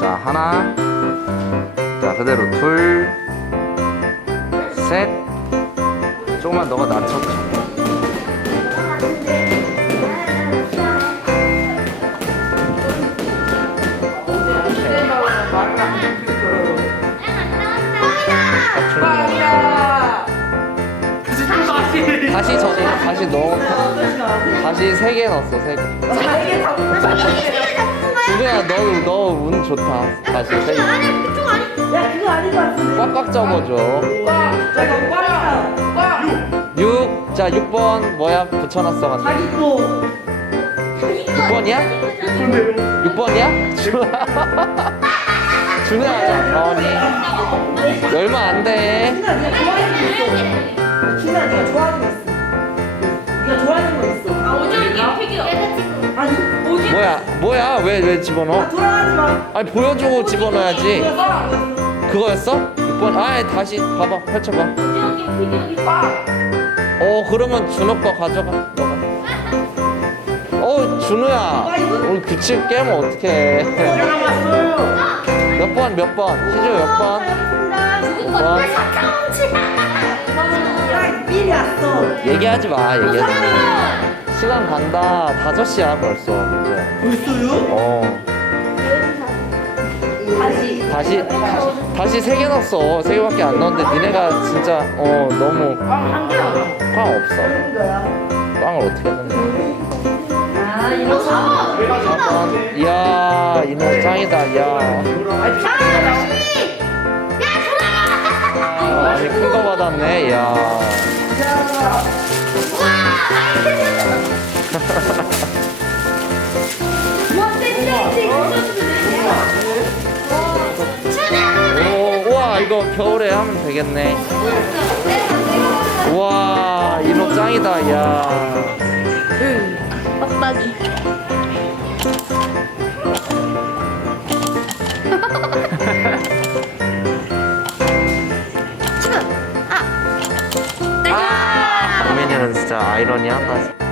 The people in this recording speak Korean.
자 하나. 자 그대로 둘 셋. 조금만 너가 낮춰줘 다시 저거 다시 넣어 다시 세 개 넣었어 세개 준우야 너너운 좋다 다시 세 개 아니 그쪽 아니. 야 그거 아닌 것 같은데. 꽉꽉 접어줘 저거 꽝이다. 6자 6번 뭐야 붙여놨어 간다 자기 또 6번이야? 6번이야? 준우야 가원이 얼마 안돼 준아 네가 좋아하는 거 있어. 준아 네가 좋아하는 거 있어. 좋아하는 거 있어. 아 오줌이 픽이야. 아니 오줌. 뭐야 뭐야 왜왜아 집어넣어? 돌아가지 마. 아니 보여주고 집어넣어야지 뭐였어? 뭐였어? 그거였어? 6번 아 다시 봐봐 펼쳐봐. 어 그러면 준호 거 가져가 너가 어 준우야 오늘 규칙 깨면 어떡해 몇번몇 번? 희주 몇 번? 누구 와. 건데 사탕치. 야 미리 왔어. 얘기하지 마 얘기하지 마 시간 간다 5시야 벌써 이제 벌써요? 어 다시. 다시 다시 다시 세개 넣었어 세 개밖에 안 넣었는데 니네가 진짜 어 너무 안 돼요. 꽝 없어. 빵을 어떻게 넣는 거야 아 이거 잡아. 4번 이야 이놈 짱이다 이야 아저씨. 야 전화. 아, 아니 큰 거 받았네 이야. 오 우와 이거 겨울에 하면 되겠네 우와 이놈 짱이다 이야 빡빡이. 진짜 아이러니하다